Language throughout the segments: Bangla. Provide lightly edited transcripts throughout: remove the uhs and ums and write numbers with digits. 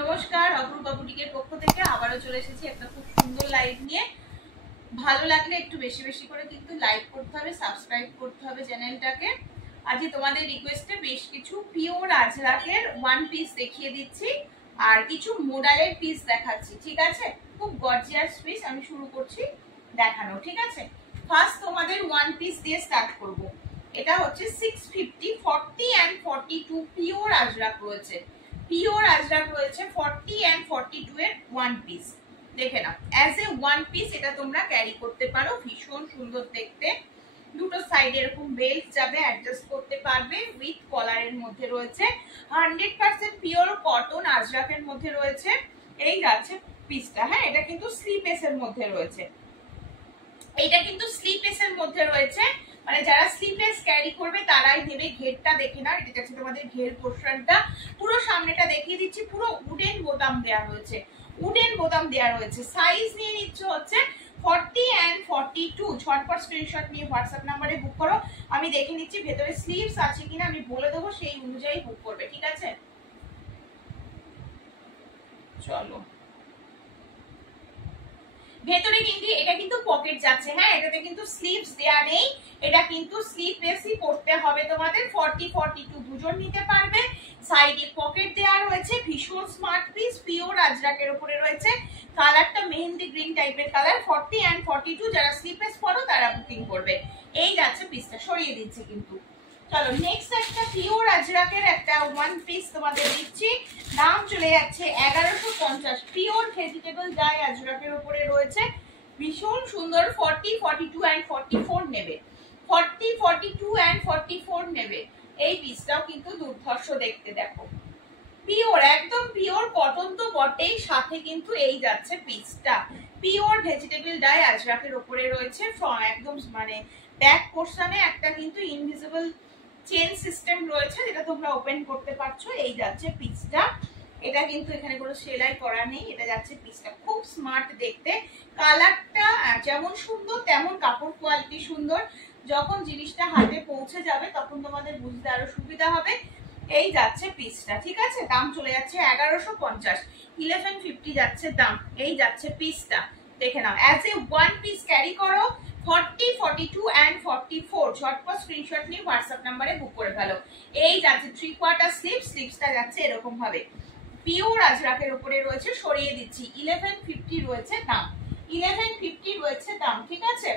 নমস্কার, অপরূপা বুটিকের পক্ষ থেকে আবারও চলে এসেছি একটা খুব সুন্দর লাইভ নিয়ে। ভালো লাগলে একটু বেশি বেশি করে কিন্তু লাইক করতে হবে, সাবস্ক্রাইব করতে হবে চ্যানেলটাকে। আজকে তোমাদের রিকোয়েস্টে বেশ কিছু পিওর আজরাকের ওয়ান পিস দেখিয়ে দিচ্ছি আর কিছু মোডালের পিস দেখাচ্ছি, ঠিক আছে? খুব গর্জিয়াস পিস আমি শুরু করছি দেখানো, ঠিক আছে? ফার্স্ট তোমাদের ওয়ান পিস দিয়ে স্টার্ট করব। এটা হচ্ছে 650, 40 and 42 পিওর আজরাক রয়েছে। পিওর আজরাক রয়েছে 40 and 42 এর ওয়ান পিস। দেখে নাও, অ্যাজ এ ওয়ান পিস এটা তোমরা ক্যারি করতে পারো, ভীষণ সুন্দর দেখতে। দুটো সাইডে এরকম বেল্ট যাবে, অ্যাডজাস্ট করতে পারবে। উইথ কলারের মধ্যে রয়েছে, 100% পিওর কটন আজরাকের মধ্যে রয়েছে। এই যাচ্ছে পিসটা। হ্যাঁ, এটা কিন্তু স্লিপলেস এর মধ্যে রয়েছে। এটা কিন্তু স্লিপলেস এর মধ্যে রয়েছে, মানে যারা স্লিপলেস ক্যারি করবে তারাই নেবে। ঘেরটা দেখে না, এটা হচ্ছে তোমাদের ঘের পোর্শনটা। পুরো সামনেটা দেখিয়ে দিচ্ছি, পুরো উডেন বোতাম দেওয়া রয়েছে, উডেন বোতাম দেওয়া রয়েছে। সাইজ নিয়ে নিচ্ছে হচ্ছে 40 and 42। ঝটপট স্ক্রিনশট নিয়ে হোয়াটসঅ্যাপ নাম্বারে বুক করো। আমি দেখে নিচ্ছি ভেতরে স্লিভস আছে কিনা, আমি বলে দেবো, সেই অনুযায়ী বুক করবে, ঠিক আছে? চলো, ভেতরে কিন্তু এটা কিন্তু পকেট যাচ্ছে। হ্যাঁ, এটাতে কিন্তু স্লিভস দেয়া নেই, এটা কিন্তু স্লিভলেসই পড়তে হবে তোমাদের। 40 42 দুজন নিতে পারবে। সাইডে পকেট দেয়া রয়েছে। ভীষণ স্মার্ট পিস, পিওর আজরাকের উপরে রয়েছে। কালারটা মেহেন্দি গ্রিন টাইপের কালার। 40 and 42 যারা স্লিভলেস পরো তারা বুকিং করবে। এই যাচ্ছে পিসটা, সরিয়ে দিচ্ছে কিন্তু। চলো, নেক্সট একটা পিওর আজরাকের একটা ওয়ান পিস তোমাদের দিচ্ছি। দাম চলে যাচ্ছে 1150। পিওর ভেজিটেবল ডাই আজরাকের উপরে রয়েছে, ভীষণ সুন্দর। 40 42 and 44 নেবে, 40 42 and 44 নেবে। এই পিসটাও কিন্তু দুর্ধর্ষ দেখতে। দেখো, পিওর, একদম পিওর কটন তো বটেই, সাথে কিন্তু এই যাচ্ছে পিসটা। পিওর ভেজিটেবল ডাই আজরাকের উপরে রয়েছে। একদম মানে ব্যাক পোর্শনে একটা কিন্তু ইনভিজিবল চেন সিস্টেম রয়েছে, যেটা তোমরা ওপেন করতে পারছো। এই যাচ্ছে পিসটা। এটা কিন্তু এখানে কোনো সেলাই করা নেই, এটা যাচ্ছে পিসটা। খুব স্মার্ট দেখতে। কালারটা যেমন সুন্দর তেমন কাপড় কোয়ালিটি সুন্দর। যখন জিনিসটা হাতে পৌঁছে যাবে তখন তোমাদের বুঝতে আরো সুবিধা হবে। এই যাচ্ছে পিসটা, ঠিক আছে? দাম চলে যাচ্ছে 1150। 1150 যাচ্ছে দাম। এই যাচ্ছে পিসটা, দেখে নাও। As a one piece carry করো। 40 42 and 44 ঝটপট স্ক্রিনশট নিয়ে হোয়াটসঅ্যাপ নাম্বারে বুক করে ফেলো। এই যাচ্ছে 3/4 স্লিভস। স্লিভসটা যাচ্ছে এরকম ভাবে। পিওর আজরাকের উপরে রয়েছে, সরিয়ে দিচ্ছি। 1150 রয়েছে দাম, 1150 রয়েছে দাম, ঠিক আছে?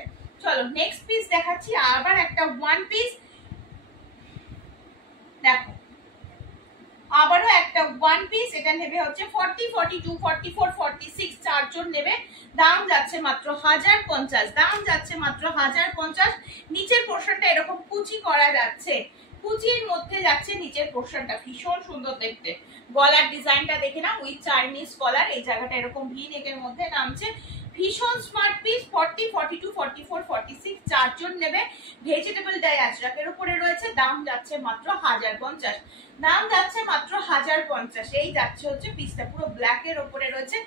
চলো, নেক্সট পিস দেখাচ্ছি। আবার একটা ওয়ান পিস দেখো, আবারও একটা ওয়ান পিস। এটা নেবে হচ্ছে 40 42 44 46 চারজন নেবে। দাম যাচ্ছে মাত্র 1050। দাম যাচ্ছে মাত্র 1050। নিচের পোর্শনটা এরকম কুচি করা যাচ্ছে, কুচির মধ্যে যাচ্ছে নিচের পোর্শনটা, ভীষণ সুন্দর দেখতে। গলার ডিজাইনটা দেখে না, উইথ চাইনিজ কলার। এই জায়গাটা এরকম ভি নেকের মধ্যে নামছে। ভীষণ স্মার্ট পিস। 40 42 44 46 চারজন নেবে। ভেজিটেবল ডাই আজরাকের উপরে রয়েছে। দাম যাচ্ছে মাত্র 1050। দাম যাচ্ছে মাত্র 1050। এই যাচ্ছে হচ্ছে পিসটা, পুরো ব্ল্যাক এর উপরে রয়েছে।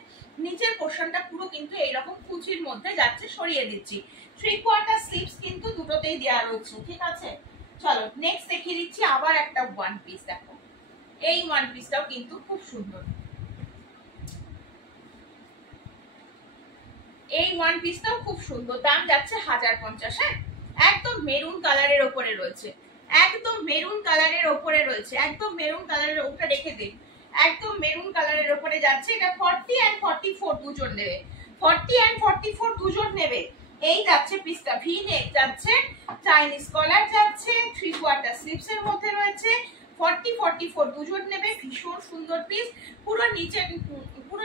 নিচের পোর্শনটা পুরো কিন্তু এইরকম কুচির মধ্যে যাচ্ছে, সরিয়ে দিচ্ছি। 3/4 স্লিভস কিন্তু দুটোতেই দেওয়া রয়েছে, ঠিক আছে? চলো, নেক্সট দেখিয়ে দিচ্ছি আবার একটা ওয়ান পিস। দেখো, এই ওয়ান পিসটাও কিন্তু খুব সুন্দর। এই ওয়ান পিসটাও খুব সুন্দর। দাম যাচ্ছে 1050। হ্যাঁ, একদম মেরুন কালারের ওপরে রয়েছে, একদম মেরুন কালারের ওপরে রয়েছে, একদম মেরুন কালারের। ওটা রেখে দিন। একদম মেরুন কালারের ওপরে যাচ্ছে। এটা 40 and 44 দুজন নেবে, 40 and 44 দুজন নেবে। এই যাচ্ছে পিসটা। ভি নেক যাচ্ছে, চাইনিজ কলার যাচ্ছে, 3/4 স্লিভস এর মধ্যে রয়েছে। 40 44 দুজন নেবে। ভীষণ সুন্দর পিস। পুরো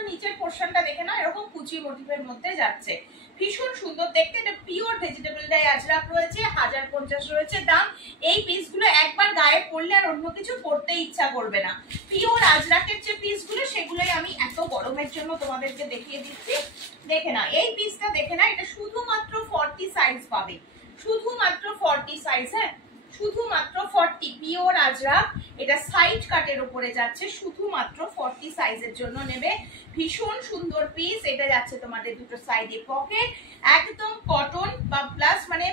নিচের পোর্শনটা দেখে না, এরকম কুচি মোটিভের মধ্যে যাচ্ছে, ভীষণ সুন্দর দেখতে। এটা পিওর ভেজিটেবল ডাই আজরাক রয়েছে। 1050 রয়েছে দাম। এই পিসগুলো একবার গায়ে পরলে আর অন্য কিছু পরতে ইচ্ছা করবে না। পিওর আজরাকের যে পিসগুলো সেগুলোই আমি এত গরমের জন্য তোমাদেরকে দেখিয়ে দিচ্ছি। দেখে না, এই পিসটা দেখে না, এটা শুধুমাত্র 40 সাইজ পাবে, শুধুমাত্র 40 সাইজ। হ্যাঁ, শুধুমাত্র 40। পিওর আজরাক, এটা সাইড কাটের উপরে যাচ্ছে, শুধুমাত্র 40 সাইজের জন্য নেবে। ভীষণ সুন্দর পিস। এটা যাচ্ছে তোমাদের দুটো সাইডে পকেট, একদম কটন বা প্লাস মানে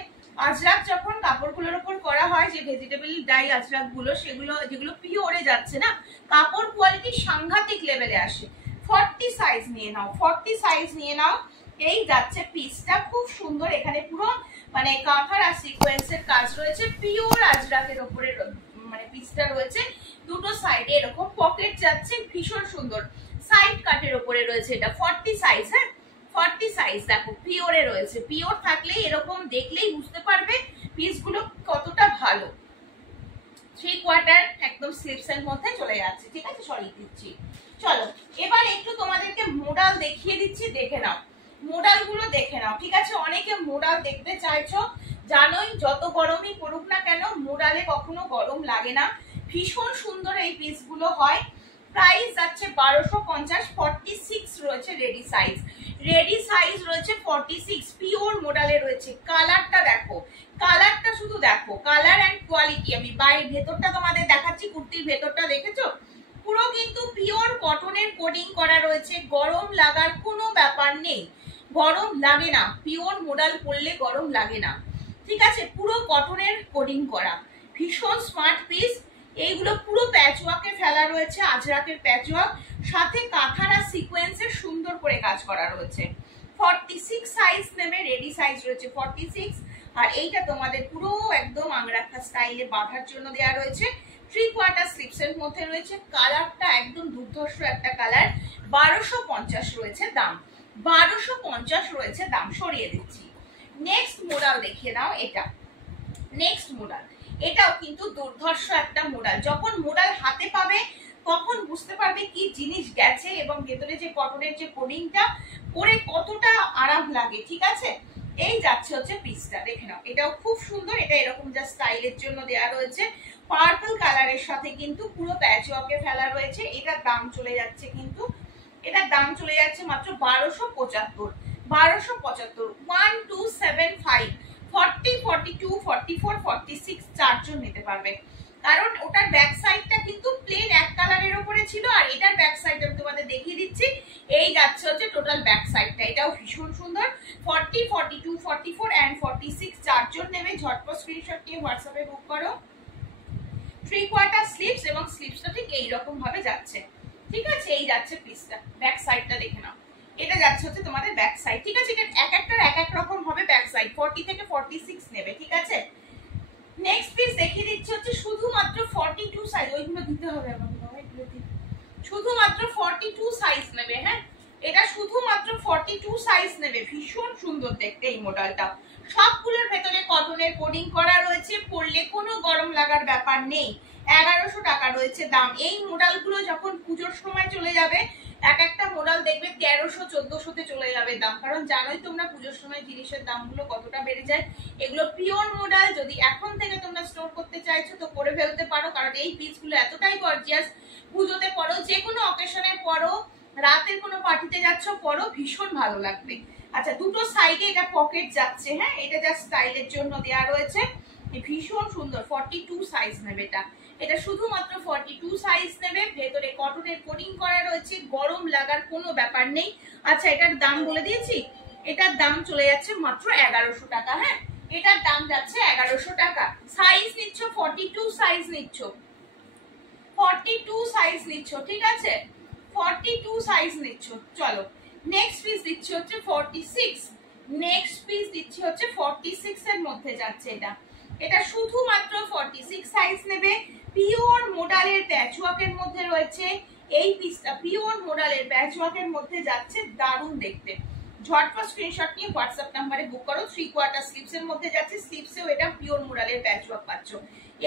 আজরাক যখন কাপড়গুলোর উপর করা হয়, যে ভেজিটেবল ডাই আজরাক গুলো, সেগুলো যেগুলো পিওরে যাচ্ছে না, কাপড় কোয়ালিটি সাংঘাতিক লেভেলে আসে। 40 সাইজ নিয়ে নাও, 40 সাইজ নিয়ে নাও। এই যাচ্ছে পিসটা, খুব সুন্দর। এখানে পুরো মানে কাঁথার আর সিকোয়েন্সের কাজ রয়েছে, পিওর আজরাকের উপরে মানে পিসটা রয়েছে। দুটো সাইডে এরকম পকেট যাচ্ছে, ভীষণ সুন্দর। সাইড কাটের উপরে রয়েছে এটা, 40 সাইজ। হ্যাঁ 40 সাইজ, দেখো পিওরে রয়েছে। পিওর থাকলে এরকম দেখলেই বুঝতে পারবে পিসগুলো কতটা ভালো। 3/4 একদম স্লিপস এর মধ্যে চলে যাচ্ছে, ঠিক আছে, সরিয়ে দিচ্ছি। চলো এবার একটু তোমাদেরকে মোডাল দেখিয়ে দিচ্ছি, দেখে নাও। মোডাল গুলো দেখে নাও, ঠিক আছে। অনেকে মোডাল দেখতে চাইছো, জানোই যত গরমই পড়ুক না কেন মোডালে কখনো গরম লাগে না। ভীষণ সুন্দর এই পিসগুলো হয়। প্রাইস যাচ্ছে 1250। 46 রয়েছে রেডি সাইজ, রেডি সাইজ রয়েছে 46, পিওর মোডালে রয়েছে। কালারটা দেখো, কালারটা শুধু দেখো, কালার এন্ড কোয়ালিটি। আমি বাইরে ভেতরটা তোমাদের দেখাচ্ছি, কুর্তির ভেতরটা দেখেছো, পুরো কিন্তু পিওর কটনের কোডিং করা রয়েছে। গরম লাগার কোনো ব্যাপার নেই, গরম লাগে না। পিওর মোডাল পরলে গরম লাগে না, ঠিক আছে। পুরো কটনের কোডিং করা, ভীষণ স্মার্ট পিস। এইগুলো পুরো প্যাচওয়ার্কে ফেলা রয়েছে, আজরাকের প্যাচওয়ার্ক, সাথে কাঁথার আর সিকোয়েন্সের সুন্দর করে কাজ করা রয়েছে। 46 সাইজ নেবে, রেডি সাইজ রয়েছে 46। আর এইটা তোমাদের পুরো একদম আংরাখা স্টাইলে বাঁধার জন্য দেওয়া রয়েছে। 3/4 স্লিপস এর মধ্যে রয়েছে। কালারটা একদম দুর্ধর্ষ একটা কালার। 1250 রয়েছে দাম, 1250 রয়েছে দাম। সরিয়ে দিচ্ছি। নেক্সট মোডাল দেখিয়ে দাও, এটা নেক্সট মোডাল। এটাও কিন্তু দুর্ধর্ষ একটা মোডাল। যখন মোডাল হাতে পাবে তখন বুঝতে পারবে কি জিনিস গেছে, এবং ভেতরে যে কটনের যে কোডিংটা পরে কতটা আরাম লাগে, ঠিক আছে। এই যাচ্ছে হচ্ছে পিসটা, দেখে নাও। এটাও খুব সুন্দর, এটা এরকম যা স্টাইলের জন্য দেওয়া রয়েছে। পার্পল কালারের সাথে কিন্তু পুরো প্যাচওয়ার্কে ফেলা রয়েছে। এটার দাম চলে যাচ্ছে কিন্তু, এটার দাম চলে যাচ্ছে মাত্র 1275। 1275, 1275। 40, 42, 44, 46 চারজন নিতে পারবে। কারণ ওটার ব্যাক সাইডটা কিন্তু প্লেন এক কালারের উপরে ছিল, আর এটার ব্যাক সাইড আমি তোমাদের দেখিয়ে দিচ্ছি। এই যাচ্ছে হচ্ছে টোটাল ব্যাক সাইডটা, এটাও ভীষণ সুন্দর। 40, 42, 44 এন্ড 46 চারজন নেবে। ঝটপট স্ক্রিনশট নিয়ে হোয়াটসঅ্যাপে বুক করো। 3/4 স্লিপস, এবং স্লিপসটা ঠিক এইরকম ভাবে যাচ্ছে, ঠিক আছে। এই যাচ্ছে পিসটা, ব্যাক সাইডটা দেখে নাও। এটা যাচ্ছে হচ্ছে তোমাদের ব্যাক সাইড, ঠিক আছে। এটা এক একটার এক এক রকম হবে ব্যাক সাইড। 40 থেকে 46 নেবে, ঠিক আছে। নেক্সট পিস দেখিয়ে দিচ্ছি হচ্ছে শুধুমাত্র 42 সাইজ। ওইগুলো দিতে হবে আমাকে, শুধুমাত্র 42 সাইজ নেবে। হ্যাঁ এটা শুধুমাত্র 42 সাইজ নেবে। ভীষণ সুন্দর দেখতে এই মডেলটা। সবগুলোর ভেতরে কটনের কোডিং করা রয়েছে, পরলে কোনো গরম লাগার ব্যাপার নেই। 1100 টাকা রয়েছে দাম। এই মডেলগুলো যখন পুজোর সময় চলে যাবে, এক একটা মডেল দেখবে 1300, 1400-তে চলে যাবে দাম। কারণ জানোই তোমরা পুজোর সময় জিনিসের দামগুলো কতটা বেড়ে যায়। এগুলো পিওর মডেল। যদি এখন থেকে তোমরা স্টোর করতে চাইছো তো করে ফেলতে পারো, কারণ এই পিসগুলো এতটাই গর্জিয়াস। পুজোতে পরো, যে কোনো অকেশনে পরো, রাতের কোনো পার্টিতে যাচ্ছ পরো, ভীষণ ভালো লাগবে। আচ্ছা, দুটো সাইডে এটা পকেট যাচ্ছে। হ্যাঁ এটা যা স্টাইলের জন্য দেওয়া রয়েছে, ভীষণ সুন্দর। 42 সাইজ নেবে এটা, এটা শুধুমাত্র 42 সাইজ নেবে। ভেতরে কটনের কোডিং করা রয়েছে, গরম লাগার কোনো ব্যাপার নেই। আচ্ছা এটার দাম বলে দিয়েছি, এটার দাম চলে যাচ্ছে মাত্র 1100 টাকা। হ্যাঁ এটার দাম যাচ্ছে 1100 টাকা। সাইজ নিচ্ছ 42 সাইজ নিচ্ছ, 42 সাইজ নিচ্ছ, ঠিক আছে। 42 সাইজ নিচ্ছ। চলো নেক্সট পিস দিচ্ছি হচ্ছে 46। নেক্সট পিস দিচ্ছি হচ্ছে 46 এর মধ্যে যাচ্ছে এটা। এটা শুধুমাত্র 46 সাইজ নেবে। পিওর মোডালের প্যাচওয়ার্কের মধ্যে রয়েছে এই পিসটা। পিওর মোডালের প্যাচওয়ার্কের মধ্যে যাচ্ছে, দারুণ দেখতে। ঝটপট স্ক্রিনশট নিয়ে হোয়াটসঅ্যাপ নাম্বারে বুক করো। 3/4 স্লিপস এর মধ্যে যাচ্ছে। স্লিপসেও এটা পিওর মোডালের প্যাচওয়ার্ক পাচ্ছ।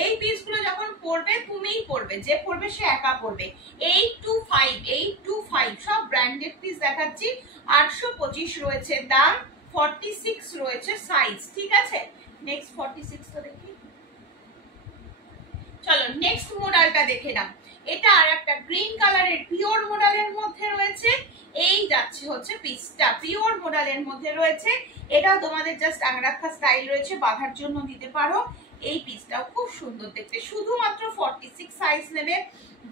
এই পিসগুলো যখন পরবে, তুমিই পরবে, যে পরবে সে একা পরবে। 825, 825 সব ব্র্যান্ডেড পিস দেখাচ্ছি। 825 রয়েছে দাম, 46 রয়েছে সাইজ, ঠিক আছে। নেক্সট 46 টা দেখি। চলো নেক্সট মডেলটা দেখে নাও। এটা আর একটা গ্রিন কালারের পিওর মডেলের মধ্যে রয়েছে। এই যাচ্ছে হচ্ছে পিসটা, পিওর মডেলের মধ্যে রয়েছে। এটাও তোমাদের জাস্ট আংরাখা স্টাইল রয়েছে, বাঁধার জন্য দিতে পারো। এই পিসটাও খুব সুন্দর দেখতে। শুধুমাত্র 46 সাইজ নেবে।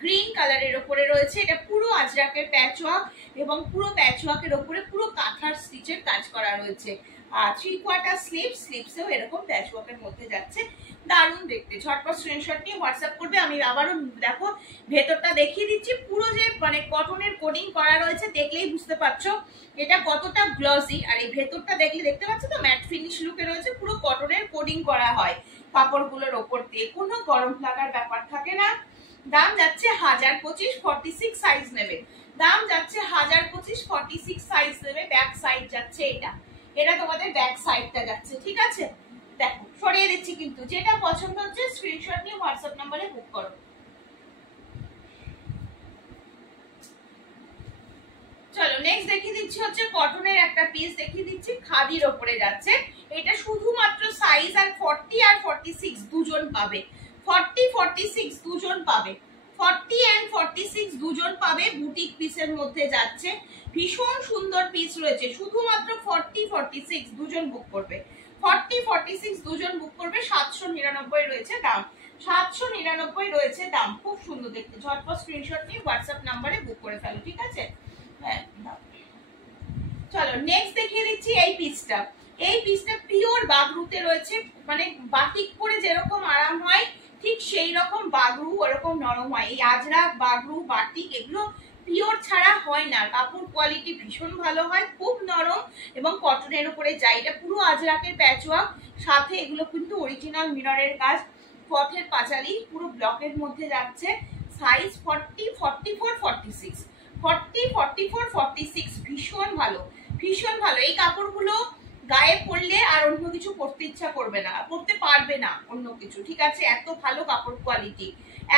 গ্রিন কালারের উপরে রয়েছে। এটা পুরো আজরাকের প্যাচওয়ার্ক, এবং পুরো প্যাচওয়ার্কের উপরে পুরো কাঁথার স্টিচের কাজ করা রয়েছে। আর 3/4 স্লিভসেও এরকম প্যাচ ওয়ার্কের মধ্যে যাচ্ছে, দারুণ দেখতে। ঝটপট স্ক্রিনশট নিয়ে হোয়াটসঅ্যাপ করবে। আমি আবারও দেখো ভেতরটা দেখিয়ে দিচ্ছি, পুরো যে মানে কটনের কোডিং করা রয়েছে, দেখলেই বুঝতে পারছো এটা কতটা গ্লসি। আর এই ভেতরটা দেখলে দেখতে পাচ্ছ তো ম্যাট ফিনিশ লুকে রয়েছে, পুরো কটনের কোডিং করা হয় কাপড়গুলোর ওপর দিয়ে, কোনো গরম লাগার ব্যাপার থাকে না। দাম যাচ্ছে 1025, 46 সাইজ নেবে। দাম যাচ্ছে 1025, 46 সাইজ নেবে। ব্যাক সাইড যাচ্ছে এটা, এটা তোমাদের ব্যাক সাইডটা যাচ্ছে, ঠিক আছে। দেখো সরিয়ে দিচ্ছি কিন্তু, যেটা পছন্দ হচ্ছে স্ক্রিনশট নিয়ে হোয়াটসঅ্যাপ নম্বরে বুক করো। চলো নেক্সট দেখিয়ে দিচ্ছি হচ্ছে কটনের একটা পিস দেখিয়ে দিচ্ছি, খাদির ওপরে যাচ্ছে। এটা শুধুমাত্র সাইজ আর 40 আর 46 দুজন পাবে, 40 46 দুজন পাবে, 40 এন্ড 46 দুজন পাবে। বুটিক পিসের মধ্যে যাচ্ছে, ভীষণ সুন্দর পিস রয়েছে। শুধুমাত্র 40 46 দুজন বুক করবে, 40 46 দুজন বুক করবে। 799 রয়েছে দাম, 799 রয়েছে দাম। খুব সুন্দর দেখতে। ঝটপট স্ক্রিনশট নিয়ে হোয়াটসঅ্যাপ নাম্বারে বুক করে ফেলো, ঠিক আছে। চলো নেক্সট দেখিয়ে দিচ্ছি এই পিসটা। এই পিসটা পিওর বাগরুতে রয়েছে, মানে বাটিক পরে যেরকম আরাম হয় ঠিক সেই রকম বাগরু ওরকম নরম হয়। এই আজরাক, বাগরু, বাটিক এগুলো পিওর ছাড়া হয় না। কাপড় কোয়ালিটি ভীষণ ভালো হয়, খুব নরম এবং কটনের উপরে যায়। এটা পুরো আজরাকের প্যাচওয়ার্ক, সাথে এগুলো কিন্তু অরিজিনাল মিররের কাজ, পথের পাঁচালি, পুরো ব্লকের মধ্যে যাচ্ছে। সাইজ 40 44 46, 40 44 46, ভীষণ ভালো, ভীষণ ভালো। এই কাপড়গুলো গায়ে পরলে আর অন্য কিছু পরতে ইচ্ছা করবে না, পরতে পারবে না অন্য কিছু, ঠিক আছে। এত ভালো কাপড় কোয়ালিটি,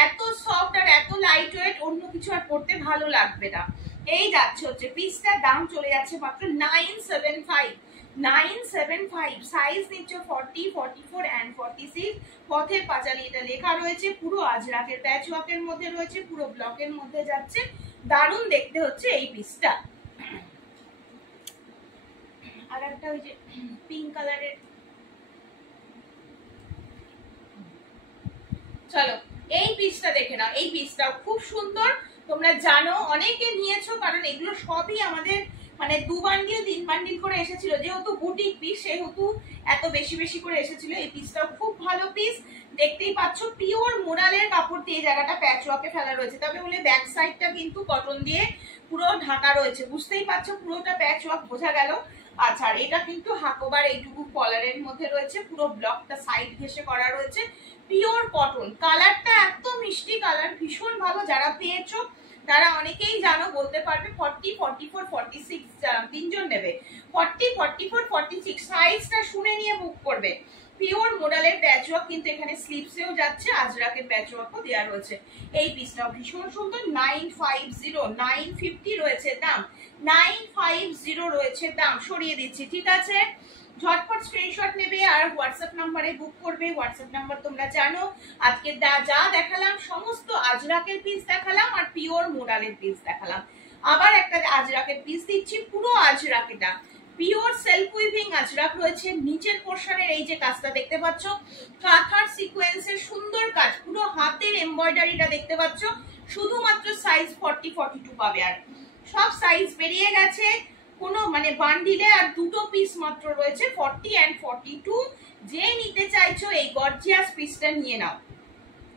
এত সফট আর এত লাইট ওয়েট, অন্য কিছু আর পরতে ভালো লাগবে না। এই যাচ্ছে হচ্ছে পিসটার দাম চলে যাচ্ছে মাত্র 975, 975। সাইজ নিচ্ছে 40 44 এন্ড 46। পথের পাঁচালি এটা লেখা রয়েছে, পুরো আজরাকের প্যাচওয়ার্কের মধ্যে রয়েছে, পুরো ব্লকের মধ্যে যাচ্ছে। দারুণ দেখতে হচ্ছে এই পিসটা। আর একটা ওই যে পিঙ্ক কালারের, চলো এই পিসটা দেখে নাও। এই পিসটাও খুব সুন্দর, তোমরা জানো অনেকে নিয়েছো, কারণ এগুলো সবই আমাদের মানে 2 বান্ডিল 3 বান্ডিল করে এসেছিল। যেহেতু বুটিক পিস সেহেতু এত বেশি বেশি করে এসেছিল। এই পিসটাও খুব ভালো পিস, দেখতেই পাচ্ছ পিওর মোরালের কাপড় দিয়ে জায়গাটা প্যাচওয়ার্কে ফেলা রয়েছে। তবে বলে ব্যাক সাইডটা কিন্তু কটন দিয়ে পুরো ঢাকা রয়েছে, বুঝতেই পারছো পুরোটা প্যাচওয়ার্ক বোঝা গেল। আচ্ছা, আর এটা কিন্তু হাকোবার এইটুকু কলারের মধ্যে রয়েছে, পুরো ব্লকটা সাইড ঘেসে করা রয়েছে, পিওর কটন। কালারটা এত মিষ্টি কালার, ভীষণ ভালো। যারা পেয়েছো তারা অনেকেই জানো, বলতে পারবে। 40 44 46 তিনজন নেবে, 40 44 46 সাইজটা শুনে নিয়ে বুক করবে। পিওর মোডালের প্যাচওয়ার্ক কিন্তু এখানে স্লিভসেও যাচ্ছে, আজরাকের প্যাচওয়ার্কও দেওয়া রয়েছে। এই পিসটাও ভীষণ সুন্দর। 950 950 রয়েছে দাম, 950 রয়েছে দাম। সরিয়ে দিচ্ছি, ঠিক আছে। ঝটপট স্ক্রিনশট নেবে আর হোয়াটসঅ্যাপ নাম্বারে বুক করবে। হোয়াটসঅ্যাপ নাম্বার তোমরা জানো। আজকে যা দেখালাম সমস্ত আজরাকের পিস দেখালাম আর পিওর মোডালের পিস দেখালাম। আবার একটা আজরাকের পিস দিচ্ছি, পুরো আজরাকেটা পিওর সেলফ উইভিং আজরাক রয়েছে। নিচের পোর্শনের এই যে কাজটা দেখতে পাচ্ছ, কাঁথার সিকোয়েন্সের সুন্দর কাজ, পুরো হাতের এমব্রয়ডারিটা দেখতে পাচ্ছ। শুধুমাত্র সাইজ 40 42 পাবে, আর সব সাইজ বেরিয়ে গেছে। কোনো মানে বান্ডিলে আর দুটো পিস মাত্র রয়েছে, 40 এন্ড 42। যে নিতে চাইছো এই গর্জিয়াস পিসটা নিয়ে নাও,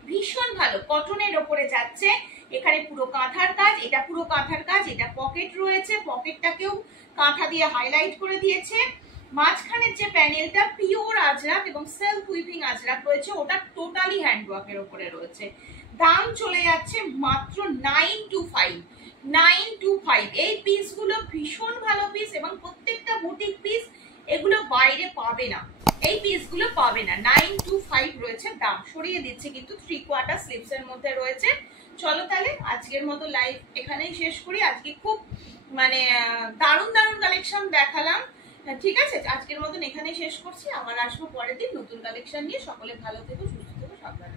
ভীষণ ভালো কটনের ওপরে যাচ্ছে। এখানে পুরো কাঁথার কাজ, এটা পুরো কাঁথার কাজ, এটা পকেট রয়েছে, পকেটটাকেও কাঁথা দিয়ে হাইলাইট করে দিয়েছে। মাঝখানের যে প্যানেলটা পিওর আজরাক এবং সেলফ উইভিং আজরাক রয়েছে, ওটা টোটালি হ্যান্ডওয়ার্কের ওপরে রয়েছে। দাম চলে যাচ্ছে মাত্র 925, 925। এই পিসগুলো ভীষণ ভালো পিস এবং প্রত্যেকটা বুটিক পিস, এগুলো বাইরে পাবে না, এই পিসগুলো পাবে না। 925 রয়েছে দাম। সরিয়ে দিচ্ছে কিন্তু 3/4 স্লিভসের মধ্যে রয়েছে। চলো তাহলে আজকের মতো লাইভ এখানেই শেষ করি। আজকে খুব মানে দারুণ দারুণ কালেকশন দেখালাম, ঠিক আছে। আজকের মতন এখানেই শেষ করছি, আবার আসবো পরের দিন নতুন কালেকশন নিয়ে। সকলে ভালো থেকো, সুস্থ থেকো, সাবধানে।